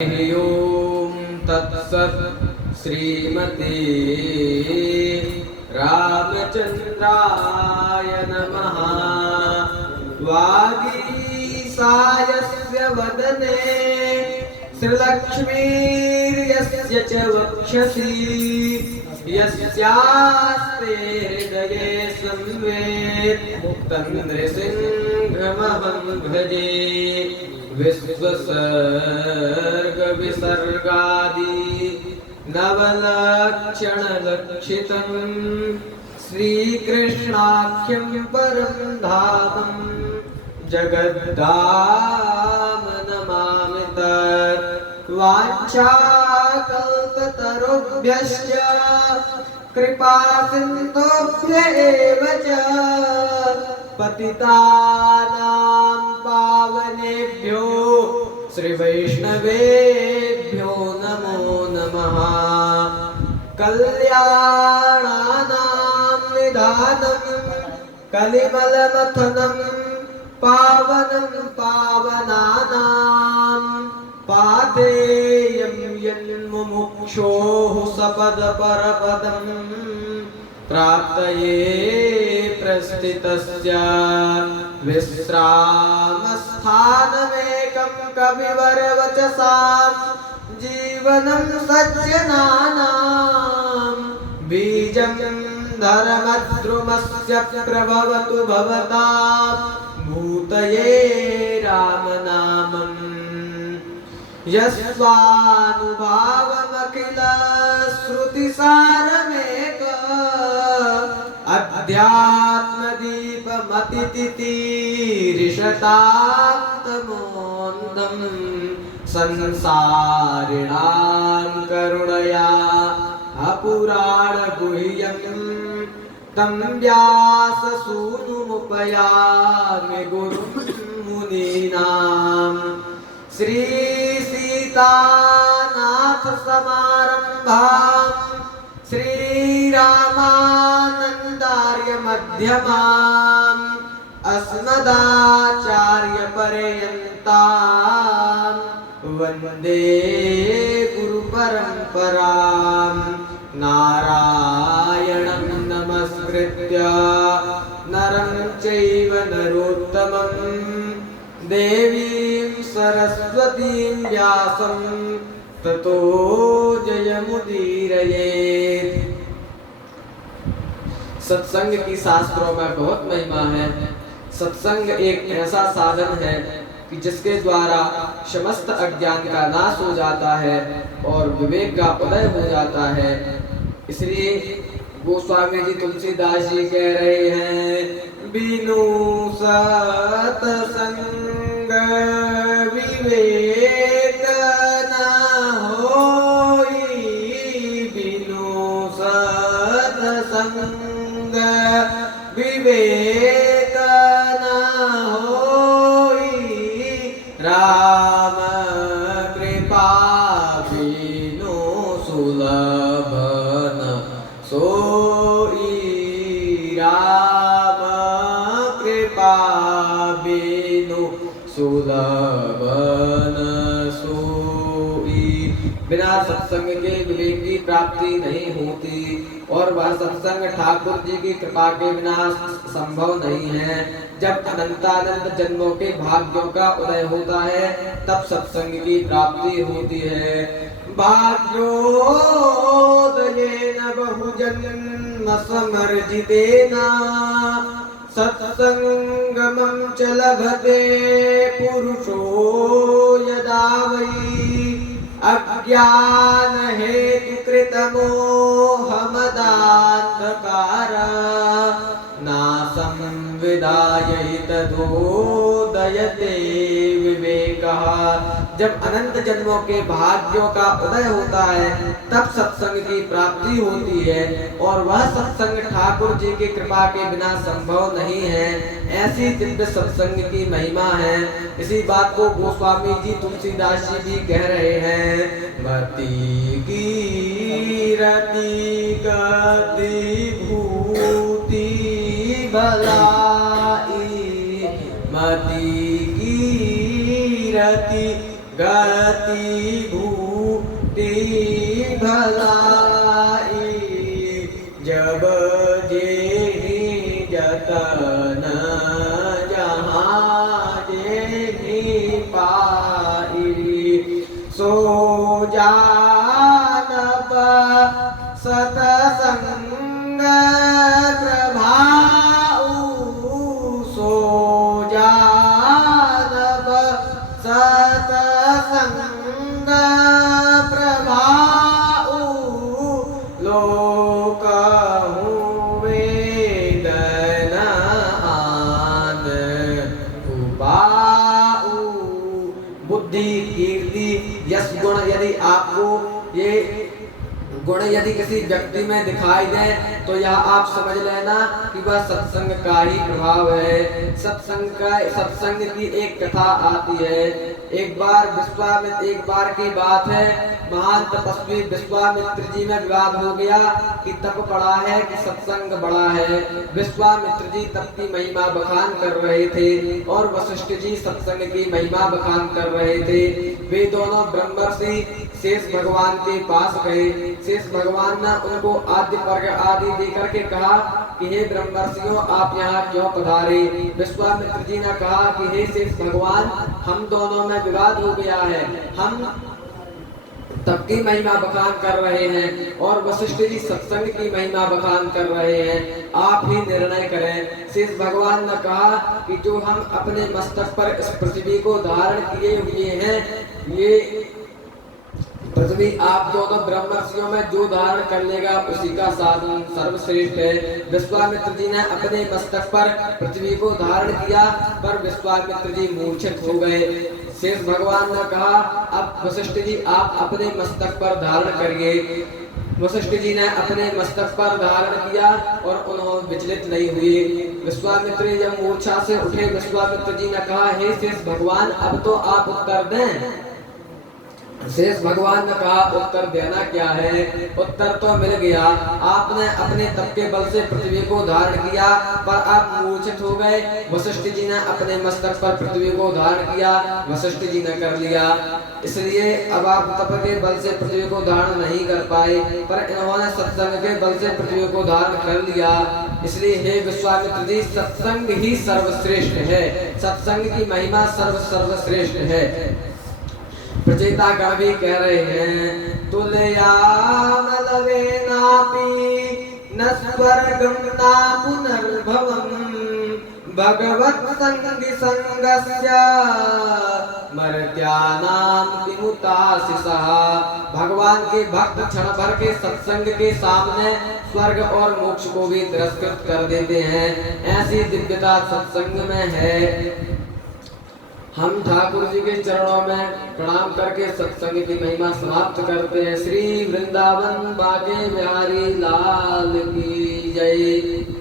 ओम तत्सत् श्रीमते रामचंद्राय नमः। वागीसायस्य वदने श्रीलक्ष्मीर्यस्य च वक्षसि यस्यास्ते हृदये संवेत् तं नृसिंहमहं भजे। विश्वसर्ग विसर्गादि नवलक्षणलक्षितं श्रीकृष्णाख्यं परं धामं जगद्धाम नमामि तत्। वाञ्छाकल्पतरुभ्यश्च कृपासिन्धुभ्य एव च पतितानां पावनेभ्यो श्रीवैष्णवेभ्यो नमो नमः। कल्याणानां निधानं कलिमलमथनं पावनं पावनानां पादेयं यन्मुमुक्षोः सपदपरपदं प्राप्तये प्रस्थितस्य विश्रामस्थानमेकं कविवरवचसां जीवनं सज्जनानां बीजं धर्मद्रुमस्य प्रभवतु भवतां भूतये रामनामम्। यस्वानुभावमखिल श्रुतिसारमेक अध्यात्मदीपमतितितीरिषतां संसारिणां करुणया अपुराणगुह्यं तं व्याससूनुमुपयामि गुरुं मुनीनां। श्री सीतानाथ समारंभां श्रीरामानन्दार्य मध्यमाम् अस्मदाचार्यपर्यन्तां वन्दे गुरुपरम्परां। नारायणं नमस्कृत्य नरं चैव नरोत्तमं देवीं सरस्वतीं व्यासं ततो जयमुदीरयेत्। सत्संग की शास्त्रों में बहुत महिमा है। सत्संग एक ऐसा साधन है कि जिसके द्वारा समस्त अज्ञान का नाश हो जाता है और विवेक का उदय हो जाता है। इसलिए गोस्वामी जी तुलसीदास जी कह रहे हैं, बिनु सत्संग विवेक न होई, बिनु सत्संग विवेक न होई, राम कृपा बिनु सुलभ न सोई, राम कृपा बिनु सुलभ न सोई। बिना सत्संग के विवेक की प्राप्ति नहीं होती और वह सत्संग ठाकुर जी की कृपा के बिना संभव नहीं है। जब अनंतानंत जन्मों के भाग्यों का उदय होता है तब सत्संग की प्राप्ति होती है। भाग्योदयेन बहुजन्म समर्जितेन सत्संगमं च लभते पुरुषो यदा वै, अज्ञान हेतु कृतमोहमदान्धकार नासं विदाय तदोदयते विवेकः। जब अनंत जन्मों के भाग्यों का उदय होता है तब सत्संग की प्राप्ति होती है और वह सत्संग ठाकुर जी की कृपा के बिना संभव नहीं है। ऐसी दिव्य सत्संग की महिमा है। इसी बात को गोस्वामी जी तुलसीदास जी भी कह रहे हैं, मति कीरति गति भूति भलाई, मति कीरति गति भूति भलाई जब जेहि जतन जहाँ जेहि पाई सो जानब सतसंग प्रभाऊ सो जानब सतसंग प्रभाऊ लोकहु वेदन आन उपाऊ। बुद्धि कीर्ति यश गुण यदि आपको ये गुण यदि किसी व्यक्ति में दिखाई दे तो यह आप समझ लेना कि वह सत्संग का ही प्रभाव है। सत्संग की एक कथा आती है। एक बार की बात है, महान तपस्वी विश्वामित्र जी में विवाद हो गया कि तप बड़ा है कि सत्संग बड़ा है। विश्वामित्र जी तप की महिमा बखान कर रहे थे और वशिष्ठ जी सत्संग की महिमा बखान कर रहे थे। वे दोनों ब्रह्मर्षि शेष भगवान के पास गए। शेष भगवान ने उनको आदि वर्ग आदि देकर के कहा कि हे ब्रह्मर्षियों, आप यहाँ क्यों पधारे? विश्वामित्र जी ने कहा कि हे शेष भगवान, हम दोनों में विवाद हो गया है। हम तप की महिमा बखान कर रहे हैं और वशिष्ठ जी सत्संग की महिमा बखान कर रहे हैं। आप ही निर्णय करें। शेष भगवान ने कहा कि जो हम अपने मस्तक पर इस पृथ्वी को धारण किए हुए हैं, ये पृथ्वी आप दोनों ब्रह्मर्षियों में जो धारण कर लेगा उसी का साधन सर्वश्रेष्ठ है। विश्वामित्र जी ने अपने मस्तक पर पृथ्वी को धारण किया, पर विश्वामित्र जी मूर्छित हो गए। शेष भगवान ने कहा, अब वशिष्ठ जी आप अपने मस्तक पर धारण करिए। वशिष्ठ जी ने अपने मस्तक पर धारण किया और उन्होंने विचलित नहीं हुए। विश्वामित्र जब मूर्छा से उठे, विश्वामित्र जी ने कहा, हे शेष भगवान, अब तो आप उत्तर दें। शेष भगवान ने कहा, उत्तर देना क्या है? उत्तर तो मिल गया। आपने अपने तप के बल से पृथ्वी को धारण किया, पर आप मूर्छित हो गए। वशिष्ठ जी ने अपने मस्तक पर पृथ्वी को धारण किया, वशिष्ठ जी ने कर लिया। इसलिए अब आप तप के बल से पृथ्वी को धारण नहीं कर पाए, पर इन्होंने सत्संग के बल से पृथ्वी को धारण कर लिया। इसलिए हे विश्वामित्र जी, सत्संग ही सर्वश्रेष्ठ है। सत्संग की महिमा सर्वश्रेष्ठ है। प्रचेता गण भी कह रहे हैं, तुलयामलवे नापि न स्वर्गं न पुनर्भवम् भगवत् संगि संगस्य मर्त्यानां विमुक्ताशिषः। भगवान के भक्त क्षण भर के सत्संग के सामने स्वर्ग और मोक्ष को भी तिरस्कृत कर देते हैं। ऐसी दिव्यता सत्संग में है। हम ठाकुर जी के चरणों में प्रणाम करके सत्संग की महिमा समाप्त करते हैं। श्री वृंदावन बाके बिहारी लाल की जय।